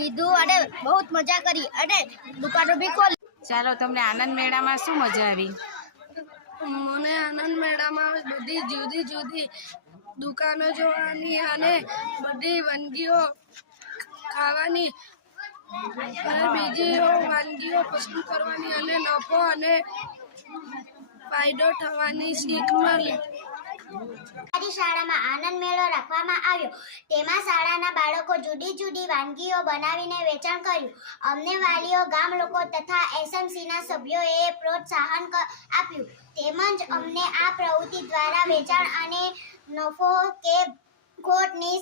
પીધું અને બહુ મજા કરી અને દુકાનો બી ખોલી। ચાલો, તમને આનંદ મેળામાં શું મજા આવી? મને આનંદ મેળામાં બધી જુદી જુદી દુકાનો જોવાની અને બધી વાનગીઓ ખાવાની અને બીજી વાનગીઓ પસંદ કરવાની અને નફો અને ફાયદો થવાની શીખ મળી। અમારી શાળામાં આનંદ મેળો રાખવામાં આવ્યો। તેમાં શાળાના બાળકો જુદી જુદી વાનગીઓ બનાવીને વેચાણ કર્યું। અમને વાલીઓ, ગામ લોકો તથા એસએમસીના સભ્યોએ પ્રોત્સાહન આપ્યું તેમજ અમને આ પ્રવૃત્તિ દ્વારા વેચાણ અને નફો કે ખોટની